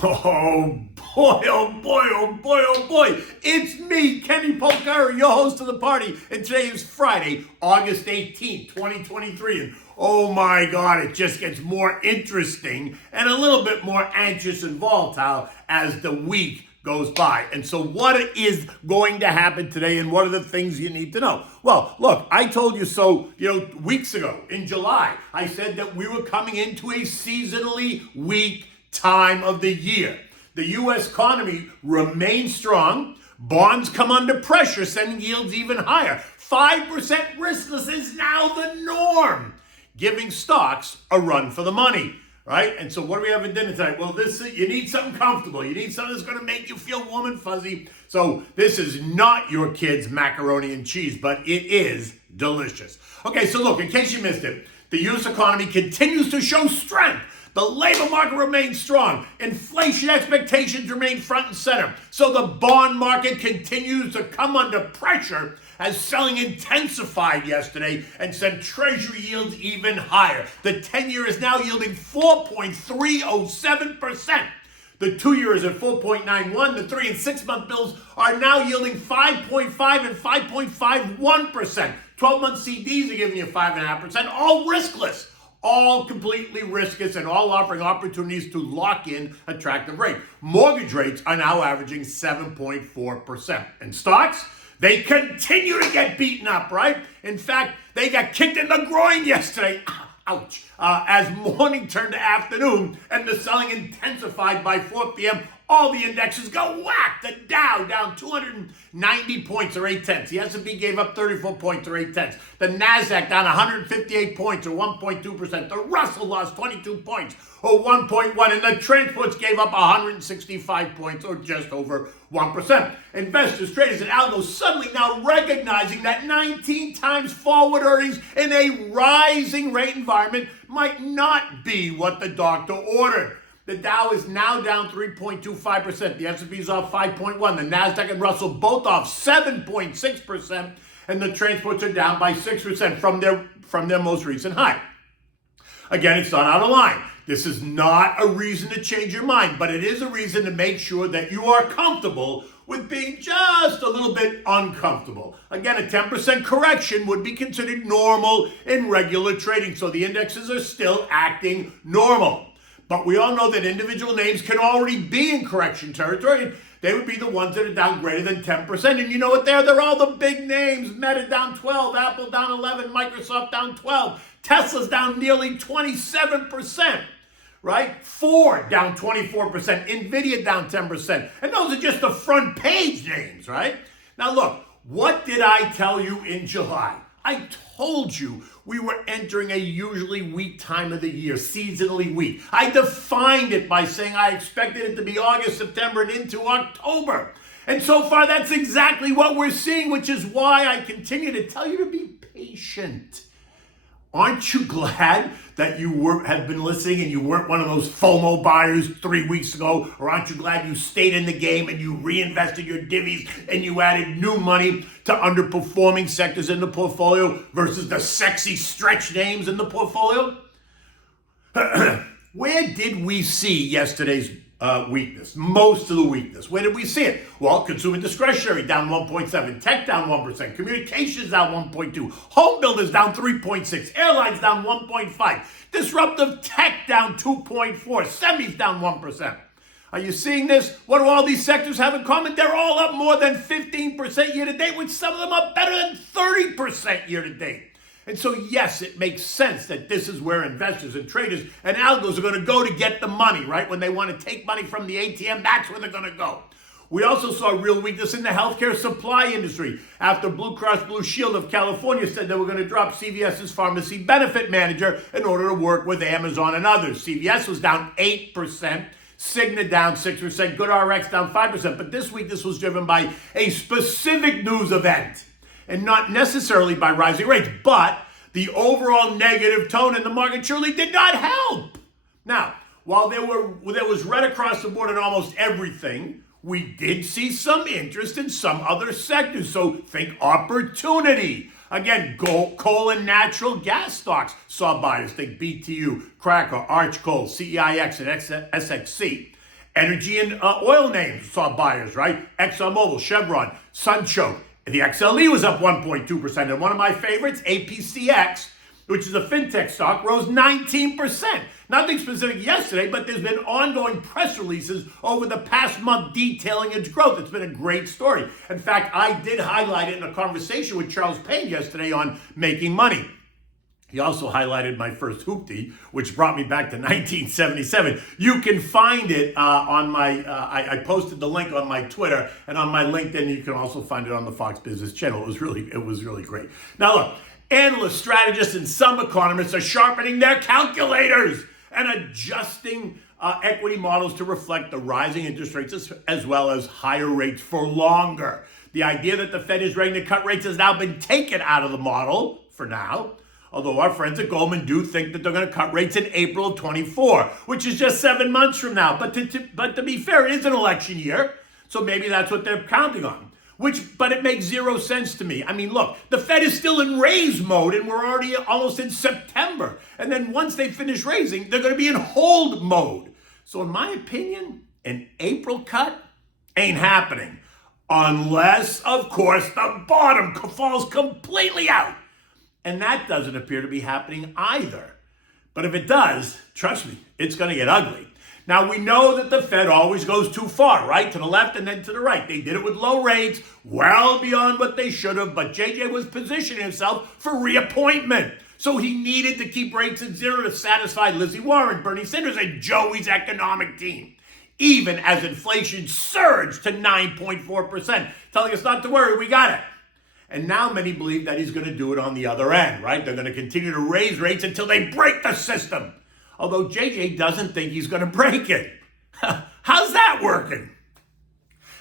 Oh boy, oh boy, oh boy, oh boy. It's me, Kenny Polcari, your host of the party. And today is Friday, August 18th, 2023. And oh my God, it just gets more interesting and a little bit more anxious and volatile as the week goes by. And so what is going to happen today and what are the things you need to know? Well, look, I told you so, weeks ago in July. I said that we were coming into a seasonally weak time of the year. The U.S. economy remains strong. Bonds come under pressure, sending yields even higher. 5% riskless is now the norm, giving stocks a run for the money. Right? And so what do we have for dinner tonight? Well, you need something comfortable. You need something that's going to make you feel warm and fuzzy. So this is not your kid's macaroni and cheese, but it is delicious. Okay, so look, in case you missed it, the U.S. economy continues to show strength. The labor market remains strong. Inflation expectations remain front and center. So the bond market continues to come under pressure as selling intensified yesterday and sent treasury yields even higher. The 10-year is now yielding 4.307%. The 2-year is at 4.91. The 3 and 6 month bills are now yielding 5.5 and 5.51%. 12-month CDs are giving you 5.5%, all riskless. All completely riskless and all offering opportunities to lock in attractive rate. Mortgage rates are now averaging 7.4%. And stocks, they continue to get beaten up, right? In fact, they got kicked in the groin yesterday. Ouch. As morning turned to afternoon and the selling intensified by 4 p.m., all the indexes go whack. The Dow down 290 points or 0.8. The S&P gave up 34 points or 0.8. The Nasdaq down 158 points or 1.2%. The Russell lost 22 points or 1.1%. And the transports gave up 165 points or just over 1%. Investors, traders, and algos suddenly now recognizing that 19 times forward earnings in a rising rate environment might not be what the doctor ordered. The Dow is now down 3.25%. The S&P is off 5.1%. The Nasdaq and Russell both off 7.6%. And the transports are down by 6% from their most recent high. Again, it's not out of line. This is not a reason to change your mind, but it is a reason to make sure that you are comfortable with being just a little bit uncomfortable. Again, a 10% correction would be considered normal in regular trading, so the indexes are still acting normal. But we all know that individual names can already be in correction territory, and they would be the ones that are down greater than 10%. And you know what they're all the big names. Meta down 12, Apple down 11, Microsoft down 12, Tesla's down nearly 27%. Right? Ford down 24%, Nvidia down 10%. And those are just the front page names, right? Now look, what did I tell you in July? I told you we were entering a usually weak time of the year, seasonally weak. I defined it by saying I expected it to be August, September, and into October. And so far, that's exactly what we're seeing, which is why I continue to tell you to be patient. Aren't you glad that you have been listening and you weren't one of those FOMO buyers 3 weeks ago? Or aren't you glad you stayed in the game and you reinvested your divvies and you added new money to underperforming sectors in the portfolio versus the sexy stretch names in the portfolio? Where did we see yesterday's weakness? Most of the weakness. Where did we see it? Well, consumer discretionary down 1.7%, tech down 1%, communications down 1.2%, home builders down 3.6%, airlines down 1.5%, disruptive tech down 2.4%, semis down 1%. Are you seeing this? What do all these sectors have in common? They're all up more than 15% year to date, with some of them up better than 30% year to date. And so, yes, it makes sense that this is where investors and traders and algos are going to go to get the money, right? When they want to take money from the ATM, that's where they're going to go. We also saw real weakness in the healthcare supply industry after Blue Cross Blue Shield of California said they were going to drop CVS's pharmacy benefit manager in order to work with Amazon and others. CVS was down 8%. Cigna down 6%. GoodRx down 5%. But this weakness was driven by a specific news event, and not necessarily by rising rates, but the overall negative tone in the market surely did not help. Now, while there was red across the board in almost everything, we did see some interest in some other sectors. So think opportunity. Again, coal and natural gas stocks saw buyers. Think BTU, Cracker, Arch Coal, CEIX, and SXC. Energy and oil names saw buyers, right? ExxonMobil, Chevron, Sunchoke. The XLE was up 1.2%. And one of my favorites, APCX, which is a fintech stock, rose 19%. Nothing specific yesterday, but there's been ongoing press releases over the past month detailing its growth. It's been a great story. In fact, I did highlight it in a conversation with Charles Payne yesterday on Making Money. He also highlighted my first hoopty, which brought me back to 1977. You can find it on my, I posted the link on my Twitter, and on my LinkedIn, you can also find it on the Fox Business Channel. It was really great. Now look, analysts, strategists, and some economists are sharpening their calculators and adjusting equity models to reflect the rising interest rates as well as higher rates for longer. The idea that the Fed is ready to cut rates has now been taken out of the model for now. Although our friends at Goldman do think that they're going to cut rates in April of 24, which is just 7 months from now. But to be fair, it is an election year, so maybe that's what they're counting on. But it makes zero sense to me. I mean, look, the Fed is still in raise mode, and we're already almost in September. And then once they finish raising, they're going to be in hold mode. So in my opinion, an April cut ain't happening. Unless, of course, the bottom falls completely out. And that doesn't appear to be happening either. But if it does, trust me, it's going to get ugly. Now, we know that the Fed always goes too far, right? To the left and then to the right. They did it with low rates, well beyond what they should have, but JJ was positioning himself for reappointment. So he needed to keep rates at zero to satisfy Lizzie Warren, Bernie Sanders, and Joey's economic team. Even as inflation surged to 9.4%, telling us not to worry, we got it. And now many believe that he's going to do it on the other end, right? They're going to continue to raise rates until they break the system. Although JJ doesn't think he's going to break it. How's that working?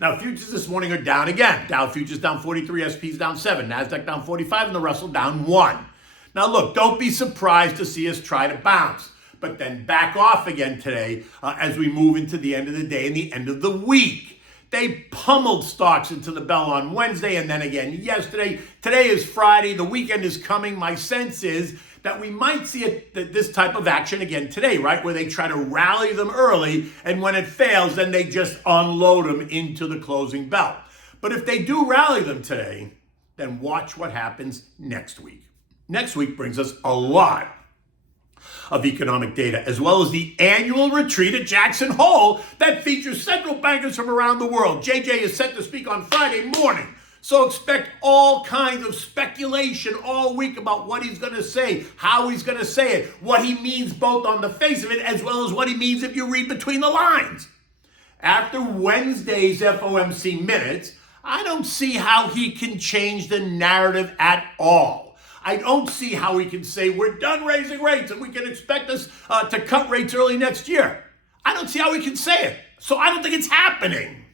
Now, futures this morning are down again. Dow futures down 43, SP's down 7, NASDAQ down 45, and the Russell down 1. Now, look, don't be surprised to see us try to bounce, but then back off again today as we move into the end of the day and the end of the week. They pummeled stocks into the bell on Wednesday and then again yesterday. Today is Friday. The weekend is coming. My sense is that we might see this type of action again today, right? Where they try to rally them early, and when it fails, then they just unload them into the closing bell. But if they do rally them today, then watch what happens next week. Next week brings us a lot of economic data, as well as the annual retreat at Jackson Hole that features central bankers from around the world. JJ is set to speak on Friday morning, so expect all kinds of speculation all week about what he's going to say, how he's going to say it, what he means both on the face of it, as well as what he means if you read between the lines. After Wednesday's FOMC minutes, I don't see how he can change the narrative at all. I don't see how he can say we're done raising rates and we can expect us to cut rates early next year. I don't see how he can say it. So I don't think it's happening.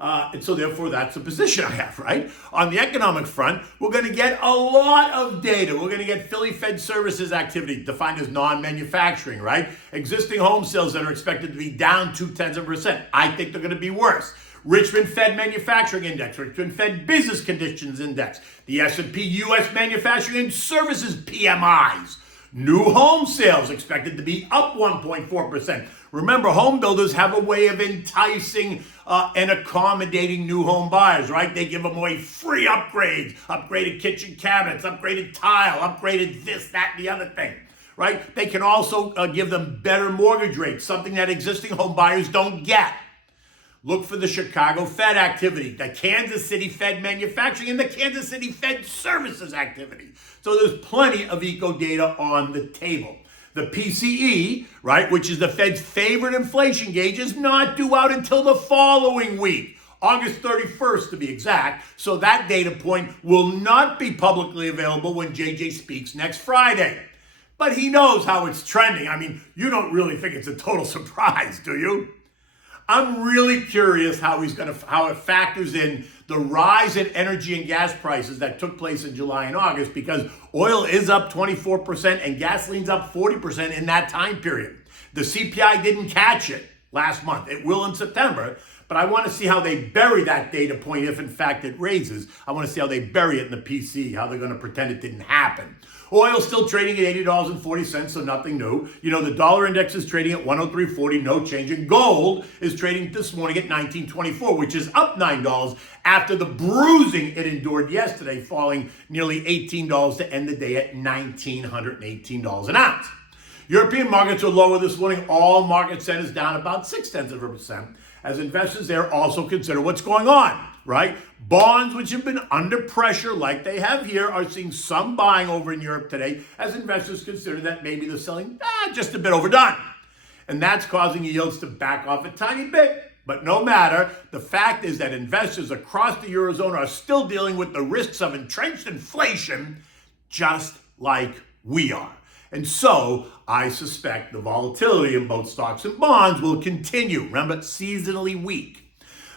And so therefore, that's the position I have, right? On the economic front, we're going to get a lot of data. We're going to get Philly Fed Services activity, defined as non-manufacturing, right? Existing home sales that are expected to be down 0.2%. I think they're going to be worse. Richmond Fed Manufacturing Index, Richmond Fed Business Conditions Index, the S&P U.S. Manufacturing and Services PMIs. New home sales expected to be up 1.4%. Remember, home builders have a way of enticing and accommodating new home buyers, right? They give them away free upgrades, upgraded kitchen cabinets, upgraded tile, upgraded this, that, and the other thing, right? They can also give them better mortgage rates, something that existing home buyers don't get. Look for the Chicago Fed activity, the Kansas City Fed Manufacturing, and the Kansas City Fed Services activity. So there's plenty of eco data on the table. The PCE, right, which is the Fed's favorite inflation gauge, is not due out until the following week, August 31st to be exact. So that data point will not be publicly available when JJ speaks next Friday. But he knows how it's trending. I mean, you don't really think it's a total surprise, do you? I'm really curious how it factors in the rise in energy and gas prices that took place in July and August, because oil is up 24% and gasoline's up 40% in that time period. The CPI didn't catch it. last month. It will in September, but I want to see how they bury that data point if in fact it raises. I want to see how they bury it in the PC, how they're going to pretend it didn't happen. Oil still trading at $80.40, so nothing new. You know, the dollar index is trading at 103.40, no change. And gold is trading this morning at $19.24, which is up $9 after the bruising it endured yesterday, falling nearly $18 to end the day at $1,918 an ounce. European markets are lower this morning. All market centers down about 0.6%, as investors there also consider what's going on, right? Bonds, which have been under pressure like they have here, are seeing some buying over in Europe today as investors consider that maybe the selling just a bit overdone. And that's causing yields to back off a tiny bit. But no matter, the fact is that investors across the Eurozone are still dealing with the risks of entrenched inflation just like we are. And so I suspect the volatility in both stocks and bonds will continue. Remember, seasonally weak.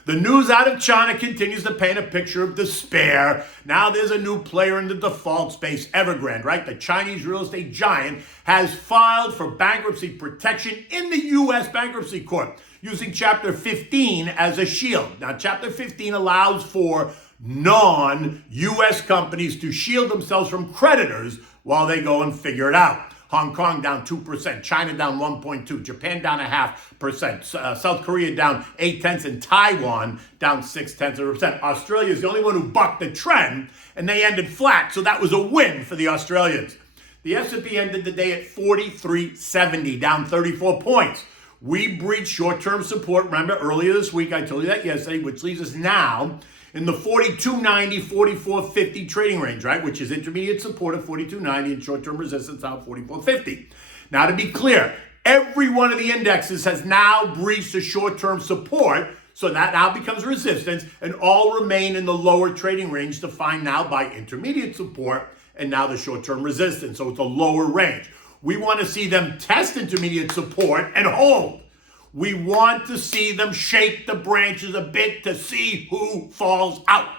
The news out of China continues to paint a picture of despair. Now there's a new player in the default space, Evergrande, right? The Chinese real estate giant has filed for bankruptcy protection in the U.S. bankruptcy court using Chapter 15 as a shield. Now, Chapter 15 allows for non-U.S. companies to shield themselves from creditors while they go and figure it out. Hong Kong down 2%, China down 1.2%, Japan down 0.5%, South Korea down 0.8%, and Taiwan down 0.6%. Australia is the only one who bucked the trend, and they ended flat, so that was a win for the Australians. The S&P ended the day at 4370, down 34 points. We breached short-term support, remember, earlier this week, I told you that yesterday, which leaves us now in the 42.90, 44.50 trading range, right? Which is intermediate support of 42.90 and short-term resistance out 44.50. Now, to be clear, every one of the indexes has now breached the short-term support, so that now becomes resistance, and all remain in the lower trading range defined now by intermediate support and now the short-term resistance. So it's a lower range. We want to see them test intermediate support and hold. We want to see them shake the branches a bit to see who falls out.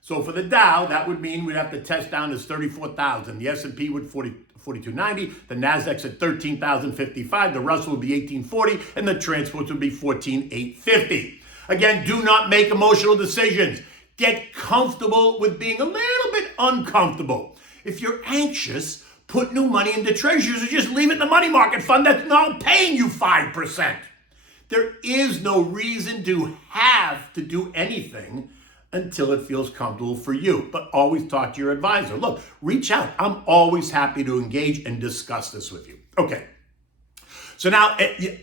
So for the Dow, that would mean we'd have to test down as 34,000. The S&P would 4290, the Nasdaq's at 13,055, the Russell would be 1840, and the transports would be 14,850. Again, do not make emotional decisions. Get comfortable with being a little bit uncomfortable. If you're anxious, put new money into treasuries or just leave it in the money market fund that's now paying you 5%. There is no reason to have to do anything until it feels comfortable for you. But always talk to your advisor. Look, reach out. I'm always happy to engage and discuss this with you. Okay. So now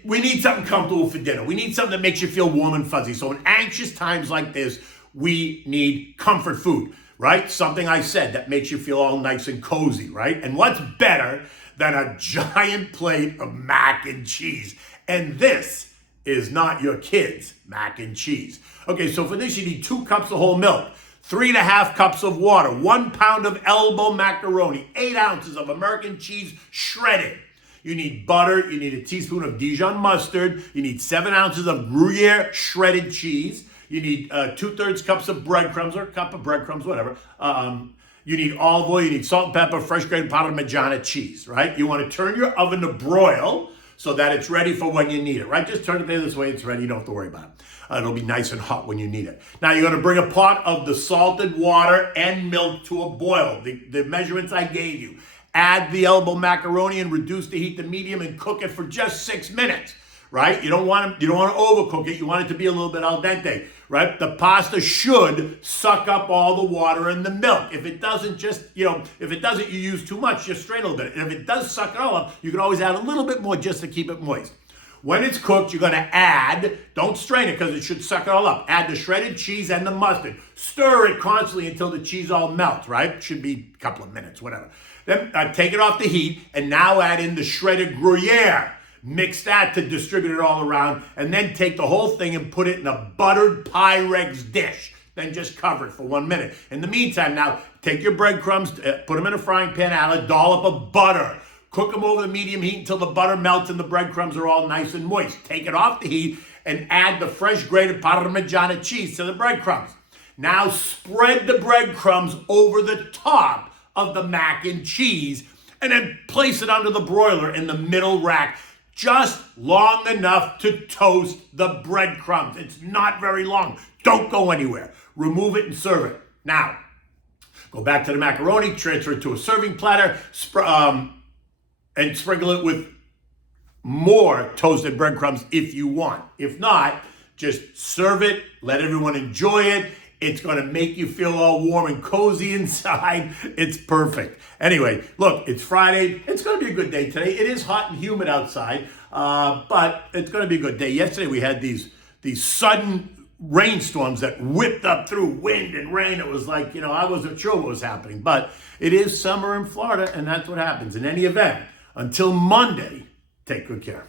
we need something comfortable for dinner. We need something that makes you feel warm and fuzzy. So in anxious times like this, we need comfort food, right? Something I said that makes you feel all nice and cozy, right? And what's better than a giant plate of mac and cheese? And this is not your kids' mac and cheese. Okay, so for this you need 2 cups of whole milk, 3.5 cups of water, 1 pound of elbow macaroni, 8 ounces of American cheese shredded. You need butter, you need a teaspoon of Dijon mustard, you need 7 ounces of Gruyere shredded cheese, you need 2/3 cups of breadcrumbs, or a cup of breadcrumbs, whatever. You need olive oil, you need salt and pepper, fresh grated Parmigiana cheese, right? You want to turn your oven to broil so that it's ready for when you need it, right? Just turn it this way, it's ready, you don't have to worry about it. It'll be nice and hot when you need it. Now you're gonna bring a pot of the salted water and milk to a boil, the measurements I gave you. Add the elbow macaroni and reduce the heat to medium and cook it for just 6 minutes, right? You don't want to overcook it, you want it to be a little bit al dente, right? The pasta should suck up all the water and the milk. If it doesn't, you use too much, just strain a little bit. And if it does suck it all up, you can always add a little bit more just to keep it moist. When it's cooked, you're gonna add, don't strain it because it should suck it all up. Add the shredded cheese and the mustard. Stir it constantly until the cheese all melts, right? Should be a couple of minutes, whatever. Then take it off the heat and now add in the shredded Gruyere. Mix that to distribute it all around, and then take the whole thing and put it in a buttered Pyrex dish. Then just cover it for 1 minute. In the meantime, now take your breadcrumbs, put them in a frying pan, add a dollop of butter. Cook them over the medium heat until the butter melts and the breadcrumbs are all nice and moist. Take it off the heat and add the fresh grated Parmigiana cheese to the breadcrumbs. Now spread the breadcrumbs over the top of the mac and cheese and then place it under the broiler in the middle rack. just long enough to toast the breadcrumbs. It's not very long. Don't go anywhere. Remove it and serve it. Now, go back to the macaroni, transfer it to a serving platter, and sprinkle it with more toasted breadcrumbs if you want. If not, just serve it, let everyone enjoy it. It's going to make you feel all warm and cozy inside. It's perfect. Anyway, look, it's Friday. It's going to be a good day today. It is hot and humid outside, but it's going to be a good day. Yesterday we had these sudden rainstorms that whipped up through wind and rain. It was like, I wasn't sure what was happening, but it is summer in Florida, and that's what happens. In any event, until Monday, take good care.